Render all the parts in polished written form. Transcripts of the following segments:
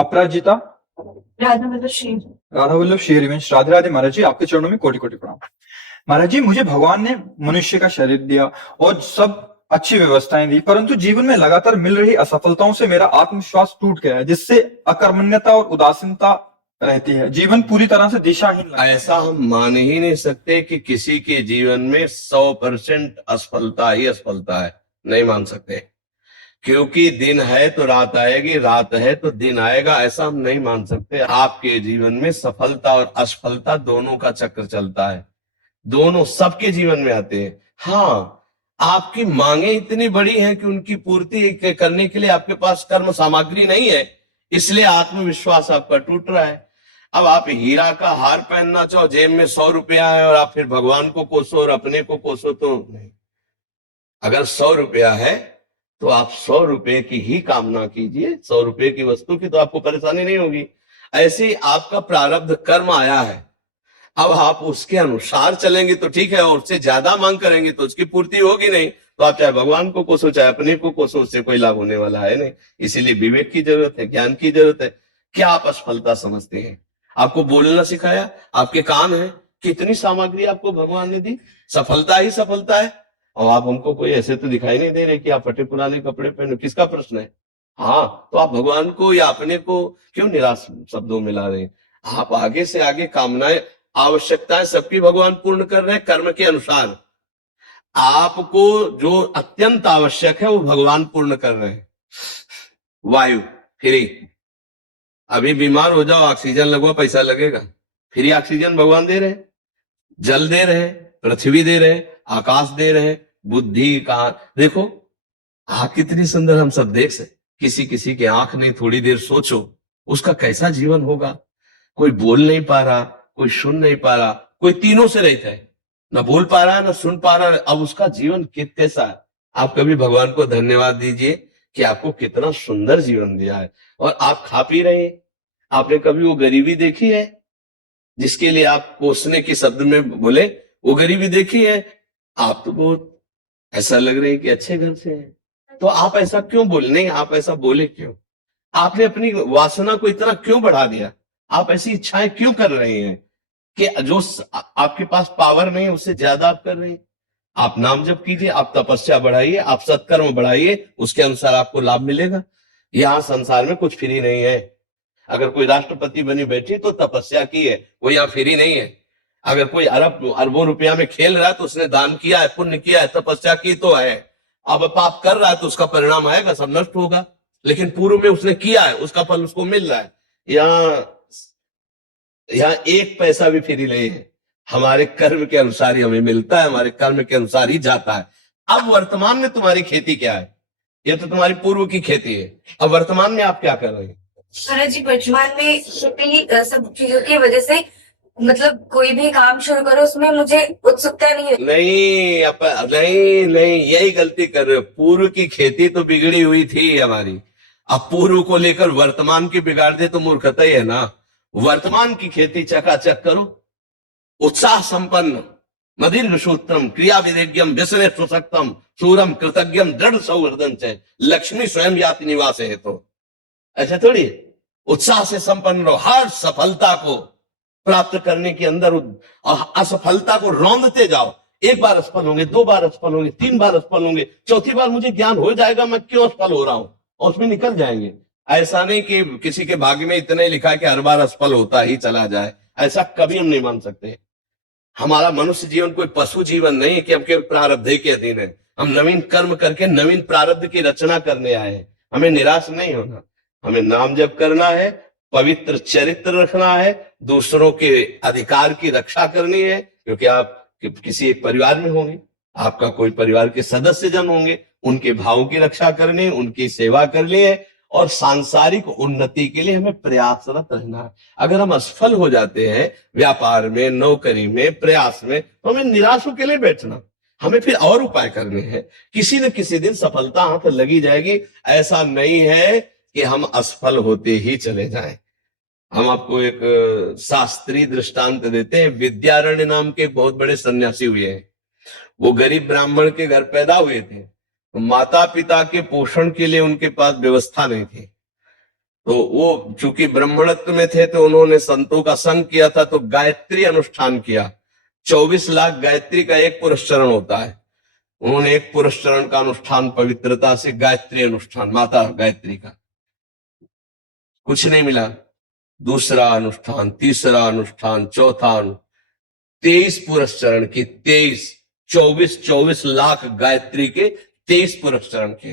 अपराजिता। राधा वल्लभ शेर। राधा वल्लभ शेरवंश। राधे राधे महाराज जी, आपके चरणों में कोटि कोटि प्रणाम। महाराज जी, मुझे भगवान ने मनुष्य का शरीर दिया और सब अच्छी व्यवस्थाएं दी, परंतु जीवन में लगातार मिल रही असफलताओं से मेरा आत्मविश्वास टूट गया है, जिससे अकर्मण्यता और उदासीनता रहती है। जीवन पूरी तरह से दिशाहीन लगता है। ऐसा हम मान ही नहीं सकते कि किसी के जीवन में 100% असफलता ही असफलता है, नहीं मान सकते। क्योंकि दिन है तो रात आएगी, रात है तो दिन आएगा, ऐसा हम नहीं मान सकते। आपके जीवन में सफलता और असफलता दोनों का चक्र चलता है, दोनों सबके जीवन में आते हैं। हाँ, आपकी मांगे इतनी बड़ी हैं कि उनकी पूर्ति करने के लिए आपके पास कर्म सामग्री नहीं है, इसलिए आत्मविश्वास आपका टूट रहा है। अब आप हीरा का हार पहनना चाहो, जेब में 100 रुपया है और आप फिर भगवान को कोसो और अपने को कोसो, तो नहीं। अगर 100 रुपया है तो आप 100 रुपए की ही कामना कीजिए, 100 रुपए की वस्तु की तो आपको परेशानी नहीं होगी। ऐसे ही आपका प्रारब्ध कर्म आया है, अब आप उसके अनुसार चलेंगे तो ठीक है, और उससे ज्यादा मांग करेंगे तो उसकी पूर्ति होगी नहीं। तो आप चाहे भगवान को कोसो चाहे अपने को कोसो, उससे कोई लाभ होने वाला है नहीं। इसीलिए विवेक की जरूरत है, ज्ञान की जरूरत है। क्या आप असफलता समझते हैं? आपको बोलना सिखाया, आपके कान है, कितनी सामग्री आपको भगवान ने दी, सफलता ही सफलता है। और आप हमको कोई ऐसे तो दिखाई नहीं दे रहे कि आप फटे पुराने कपड़े पहने, किसका प्रश्न है? हाँ, तो आप भगवान को या अपने को क्यों निराश शब्दों में ला रहे हैं? आप आगे से आगे कामनाएं, आवश्यकताएं सबकी भगवान पूर्ण कर रहे हैं कर्म के अनुसार। आपको जो अत्यंत आवश्यक है वो भगवान पूर्ण कर रहे हैं। वायु फ्री, अभी बीमार हो जाओ, ऑक्सीजन लगवा, पैसा लगेगा, फ्री ऑक्सीजन भगवान दे रहे हैं। जल दे रहे, पृथ्वी दे रहे, आकाश दे रहे, बुद्धि का देखो, आंख कितनी सुंदर हम सब देख सकते। किसी किसी की आंख नहीं, थोड़ी देर सोचो उसका कैसा जीवन होगा। कोई बोल नहीं पा रहा, कोई सुन नहीं पा रहा, कोई तीनों से रहता है, ना बोल पा रहा है ना सुन पा रहा है। अब उसका जीवन कैसा है? आप कभी भगवान को धन्यवाद दीजिए कि आपको कितना सुंदर जीवन दिया है और आप खा पी रहे हैं। आपने कभी वो गरीबी देखी है जिसके लिए आप कोसने के शब्द में बोले? वो गरीबी देखी है? आप तो बहुत ऐसा लग रहे हैं कि अच्छे घर से हैं, तो आप ऐसा क्यों बोले? नहीं, आप ऐसा बोले क्यों? आपने अपनी वासना को इतना क्यों बढ़ा दिया? आप ऐसी इच्छाएं क्यों कर रहे हैं कि जो आपके पास पावर नहीं है उससे ज्यादा आप कर रहे हैं? आप नाम जप कीजिए, आप तपस्या बढ़ाइए, आप सत्कर्म बढ़ाइए, उसके अनुसार आपको लाभ मिलेगा। यहाँ संसार में कुछ फ्री नहीं है। अगर कोई राष्ट्रपति बनी बैठी तो तपस्या की है, वो यहाँ फ्री नहीं है। अगर कोई अरबों रुपया में खेल रहा है तो उसने दान किया है, पुण्य किया है, तपस्या की तो है। अब पाप कर रहा है तो उसका परिणाम आएगा, सब नष्ट होगा। लेकिन पूर्व में उसने किया है, उसका फल उसको मिल रहा है। यहाँ एक पैसा भी फ्री नहीं है, हमारे कर्म के अनुसार ही हमें मिलता है, हमारे कर्म के अनुसार ही जाता है। अब वर्तमान में तुम्हारी खेती क्या है? ये तो तुम्हारी पूर्व की खेती है। अब वर्तमान में आप क्या कर रहे हैं? महाराज जी, वर्तमान में खेती सब चीजों की वजह से मतलब कोई भी काम शुरू करो उसमें मुझे उत्सुकता नहीं है। नहीं नहीं, यही गलती कर रहे हो। पूर्व की खेती तो बिगड़ी हुई थी हमारी, अब पूर्व को लेकर वर्तमान की बिगाड़ दे तो मूर्खता ही है ना। वर्तमान की खेती चकाचक करो, उत्साह संपन्न, मदीर विशुत्रम, क्रिया विदेग्यम, व्यसने सुशक्तम, सूरम कृतज्ञम, दृढ़ सौहृदन से लक्ष्मी स्वयं याति निवास है। तो ऐसा थोड़ी, उत्साह से संपन्न रहो, हर सफलता को प्राप्त करने के अंदर असफलता को रौंदते जाओ। एक बार असफल होंगे, 2 बार असफल होंगे, 3 बार असफल होंगे, चौथी बार मुझे ज्ञान हो जाएगा मैं क्यों असफल हो रहा हूं, और उसमें निकल जाएंगे। ऐसा नहीं कि किसी के भाग्य में इतना ही लिखा है कि हर बार असफल होता ही चला जाए, ऐसा कभी हम नहीं मान सकते। हमारा मनुष्य जीवन कोई पशु जीवन नहीं है कि हम केवल प्रारब्ध के अधीन है। हम नवीन कर्म करके नवीन प्रारब्ध की रचना करने आए हैं। हमें निराश नहीं होना, हमें नाम जप करना है, पवित्र चरित्र रखना है, दूसरों के अधिकार की रक्षा करनी है। क्योंकि आप किसी एक परिवार में होंगे, आपका कोई परिवार के सदस्य जन होंगे, उनके भावों की रक्षा करनी है, उनकी सेवा करनी है, और सांसारिक उन्नति के लिए हमें प्रयासरत रहना है। अगर हम असफल हो जाते हैं व्यापार में, नौकरी में, प्रयास में, तो हमें निराश होकर नहीं बैठना, हमें फिर और उपाय करने हैं। किसी न किसी दिन सफलता हाथ लगी जाएगी। ऐसा नहीं है कि हम असफल होते ही चले जाएं। हम आपको एक शास्त्रीय दृष्टांत देते हैं। विद्यारण्य नाम के बहुत बड़े सन्यासी हुए हैं। वो गरीब ब्राह्मण के घर पैदा हुए थे, माता पिता के पोषण के लिए उनके पास व्यवस्था नहीं थी। तो वो चूंकि ब्राह्मणत्व में थे तो उन्होंने संतों का संग किया था, तो गायत्री अनुष्ठान किया। 24 लाख गायत्री का एक पुरस्चरण होता है। उन्होंने एक पुरस्चरण का अनुष्ठान पवित्रता से, गायत्री अनुष्ठान माता गायत्री का, कुछ नहीं मिला। दूसरा अनुष्ठान, तीसरा अनुष्ठान, चौथा 23 पुरस्चरण की, 24 लाख गायत्री के 23 पुरस्चरण के।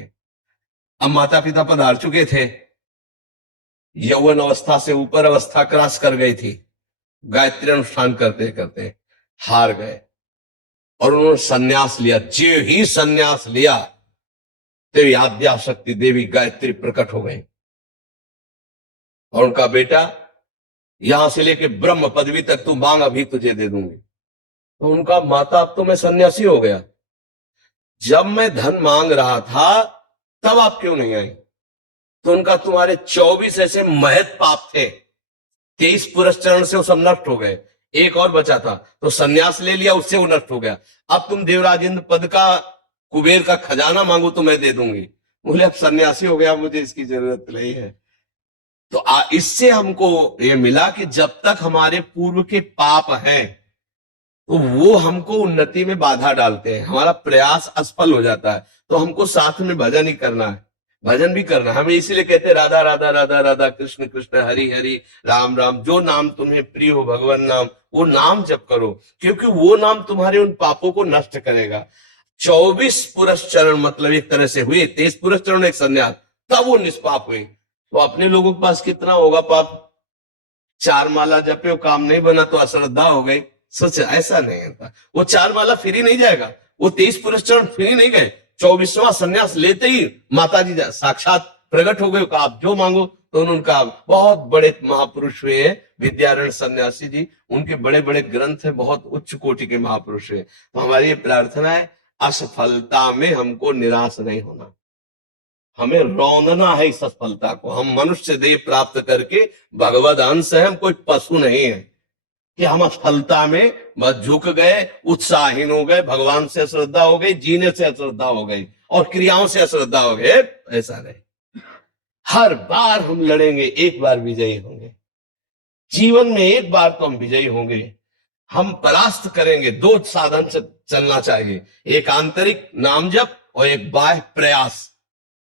अब माता पिता पधार चुके थे, यौवन अवस्था से ऊपर अवस्था क्रॉस कर गई थी, गायत्री अनुष्ठान करते करते हार गए और उन्होंने संन्यास लिया। जो ही संन्यास लिया तो आद्या शक्ति देवी गायत्री प्रकट हो गई और उनका बेटा, यहां से लेके ब्रह्म पदवी तक तू मांग, अभी तुझे दे दूंगी। तो उनका माता, अब तो मैं सन्यासी हो गया, जब मैं धन मांग रहा था तब आप क्यों नहीं आई? तो उनका, तुम्हारे 24 ऐसे महत पाप थे, 23 पुरस्चरण से वो सब नष्ट हो गए, एक और बचा था तो सन्यास ले लिया, उससे वो नष्ट हो गया। अब तुम देवराजेंद्र पद का, कुबेर का खजाना मांगो तो मैं दे दूंगी। बोले अब सन्यासी हो गया, मुझे इसकी जरूरत नहीं है। तो इससे हमको ये मिला कि जब तक हमारे पूर्व के पाप हैं तो वो हमको उन्नति में बाधा डालते हैं, हमारा प्रयास असफल हो जाता है। तो हमको साथ में भजन ही करना है, भजन भी करना है। हमें इसीलिए कहते हैं राधा राधा राधा राधा, कृष्ण कृष्ण हरि हरि, राम राम। जो नाम तुम्हें प्रिय हो भगवान नाम, वो नाम जप करो, क्योंकि वो नाम तुम्हारे उन पापों को नष्ट करेगा। 24 पुरस्चरण मतलब एक तरह से हुए, 23 पुरस्चरण एक संन्यास, तब वो निष्पाप हुए। तो अपने लोगों के पास कितना होगा पाप? 4 माला जपे, काम नहीं बना तो अश्रद्धा हो गई। सच ऐसा नहीं होता। वो 4 माला फ्री नहीं जाएगा, वो 23 पुरस्चरण फ्री नहीं गए। 24वां संन्यास लेते ही माता जी साक्षात प्रकट हो गए, आप जो मांगो। तो उनका बहुत बड़े महापुरुष हुए हैं विद्यारण्य सन्यासी जी, उनके बड़े बड़े ग्रंथ है, बहुत उच्च कोटि के महापुरुष है। तो हमारी ये प्रार्थना है, असफलता में हमको निराश नहीं होना, हमें रौंदना है इस असफलता को। हम मनुष्य देह प्राप्त करके भगवद अंश है, हम कोई पशु नहीं है कि हम असफलता में बस झुक गए, उत्साहीन हो गए, भगवान से अश्रद्धा हो गई, जीने से अश्रद्धा हो गई और क्रियाओं से अश्रद्धा हो गए। ऐसा नहीं, हर बार हम लड़ेंगे, एक बार विजयी होंगे। जीवन में एक बार तो हम विजयी होंगे, हम परास्त करेंगे। 2 साधन से चलना चाहिए, एक आंतरिक नाम जप और एक बाह्य प्रयास,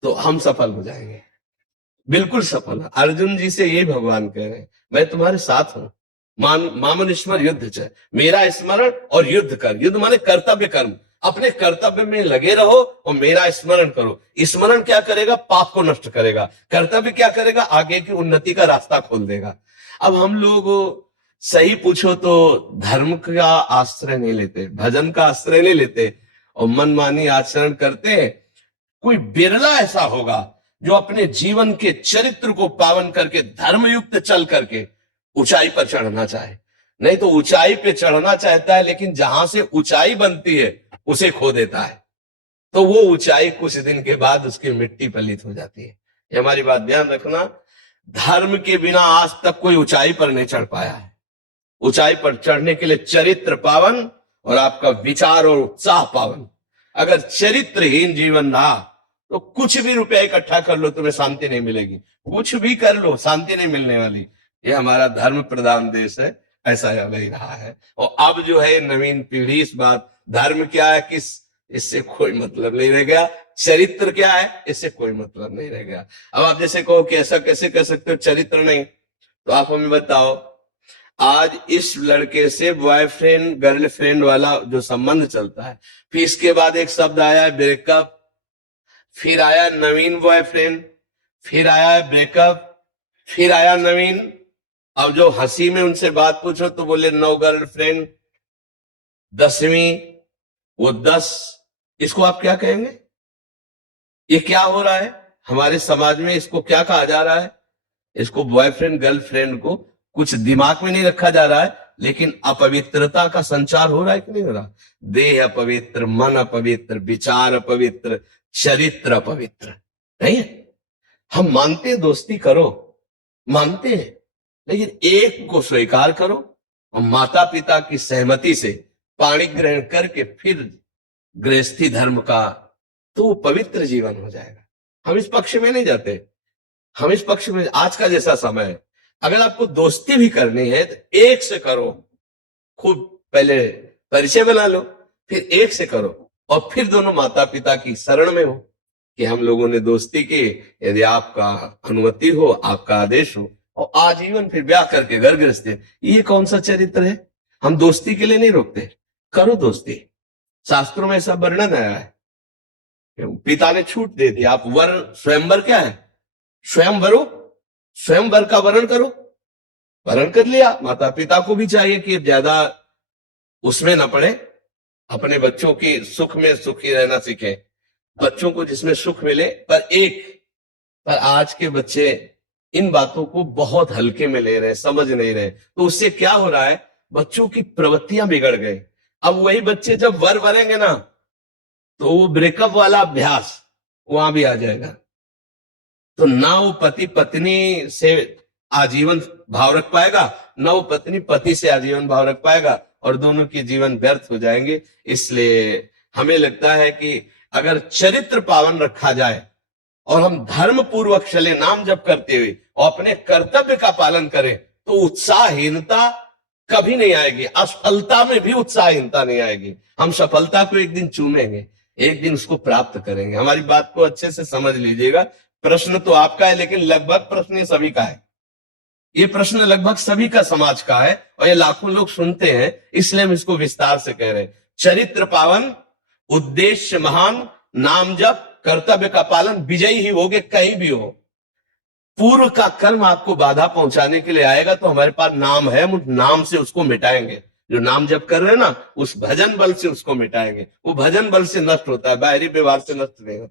तो हम सफल हो जाएंगे, बिल्कुल सफल। अर्जुन जी से ये भगवान कह रहे हैं, मैं तुम्हारे साथ हूं, मामन स्मर युद्ध च, मेरा स्मरण और युद्ध कर। युद्ध माने कर्तव्य कर्म, अपने कर्तव्य में लगे रहो और मेरा स्मरण करो। स्मरण क्या करेगा? पाप को नष्ट करेगा। कर्तव्य क्या करेगा? आगे की उन्नति का रास्ता खोल देगा। अब हम लोग सही पूछो तो धर्म का आश्रय नहीं लेते, भजन का आश्रय नहीं लेते और मनमानी आचरण करते हैं। कोई बिरला ऐसा होगा जो अपने जीवन के चरित्र को पावन करके धर्मयुक्त चल करके ऊंचाई पर चढ़ना चाहे। नहीं तो ऊंचाई पे चढ़ना चाहता है, लेकिन जहां से ऊंचाई बनती है उसे खो देता है, तो वो ऊंचाई कुछ दिन के बाद उसकी मिट्टी पलित हो जाती है। ये हमारी बात ध्यान रखना। धर्म के बिना आज तक कोई ऊंचाई पर नहीं चढ़ पाया है। ऊंचाई पर चढ़ने के लिए चरित्र पावन और आपका विचार और उत्साह पावन। अगर चरित्रहीन जीवन रहा तो कुछ भी रुपया इकट्ठा कर लो, तुम्हें शांति नहीं मिलेगी। कुछ भी कर लो, शांति नहीं मिलने वाली। ये हमारा धर्म प्रधान देश है, ऐसा नहीं रहा है। और अब जो है नवीन पीढ़ी इस बात, धर्म क्या है किस, इससे कोई मतलब नहीं रह गया। चरित्र क्या है, इससे कोई मतलब नहीं रह गया। अब आप जैसे कहो कि ऐसा कैसे कह सकते हो चरित्र नहीं, तो आप हमें बताओ, आज इस लड़के से बॉयफ्रेंड गर्लफ्रेंड वाला जो संबंध चलता है, फिर इसके बाद एक शब्द आया है ब्रेकअप, फिर आया नवीन बॉयफ्रेंड, फिर आया ब्रेकअप, फिर आया नवीन। अब जो हंसी में उनसे बात पूछो तो बोले 9 गर्लफ्रेंड, 10वीं, वो 10। इसको आप क्या कहेंगे? ये क्या हो रहा है हमारे समाज में? इसको क्या कहा जा रहा है? इसको बॉयफ्रेंड गर्लफ्रेंड को कुछ दिमाग में नहीं रखा जा रहा है, लेकिन अपवित्रता का संचार हो रहा है कि नहीं हो रहा? देह अपवित्र, मन अपवित्र, विचार अपवित्र, चरित्र अपवित्र नहीं है। हम मानते हैं दोस्ती करो, मानते हैं, लेकिन एक को स्वीकार करो और माता पिता की सहमति से पाणी ग्रहण करके फिर गृहस्थी धर्म का, तो पवित्र जीवन हो जाएगा। हम इस पक्ष में नहीं जाते। हम इस पक्ष में, आज का जैसा समय है, अगर आपको दोस्ती भी करनी है तो एक से करो, खूब पहले परिचय बना लो, फिर एक से करो, और फिर दोनों माता पिता की शरण में हो कि हम लोगों ने दोस्ती की, यदि आपका अनुमति हो, आपका आदेश हो, और आजीवन फिर ब्याह करके घर गृहस्थी। ये कौन सा चरित्र है? हम दोस्ती के लिए नहीं रोकते, करो दोस्ती। शास्त्रों में ऐसा वर्णन आया है, पिता ने छूट दे दी, आप वर स्वयंवर क्या है, स्वयंवरो, स्वयंवर का वर्ण करो, वर्ण कर लिया। माता पिता को भी चाहिए कि ज्यादा उसमें ना पड़े, अपने बच्चों की सुख में सुखी रहना सीखे, बच्चों को जिसमें सुख मिले। पर आज के बच्चे इन बातों को बहुत हल्के में ले रहे हैं, समझ नहीं रहे। तो उससे क्या हो रहा है, बच्चों की प्रवृत्तियां बिगड़ गई। अब वही बच्चे जब वर बनेंगे ना, तो वो ब्रेकअप वाला अभ्यास वहां भी आ जाएगा। तो ना वो पति पत्नी से आजीवन भाव रख पाएगा, ना वो पत्नी पति से आजीवन भाव रख पाएगा, और दोनों के जीवन व्यर्थ हो जाएंगे। इसलिए हमें लगता है कि अगर चरित्र पावन रखा जाए और हम धर्म पूर्वक चले, नाम जप करते हुए, और अपने कर्तव्य का पालन करें, तो उत्साहहीनता कभी नहीं आएगी। असफलता में भी उत्साहहीनता नहीं आएगी। हम सफलता को एक दिन चूमेंगे, एक दिन उसको प्राप्त करेंगे। हमारी बात को अच्छे से समझ लीजिएगा। प्रश्न तो आपका है, लेकिन लगभग प्रश्न ये सभी का है। ये प्रश्न लगभग सभी का समाज का है, और ये लाखों लोग सुनते हैं, इसलिए हम इसको विस्तार से कह रहे हैं। चरित्र पावन, उद्देश्य महान, नाम जप, कर्तव्य का पालन, विजयी ही होगे कहीं भी हो। पूर्व का कर्म आपको बाधा पहुंचाने के लिए आएगा, तो हमारे पास नाम है, हम नाम से उसको मिटाएंगे। जो नाम जप कर रहे हैं ना, उस भजन बल से उसको मिटाएंगे। वो भजन बल से नष्ट होता है, बाहरी व्यवहार से नष्ट नहीं होता।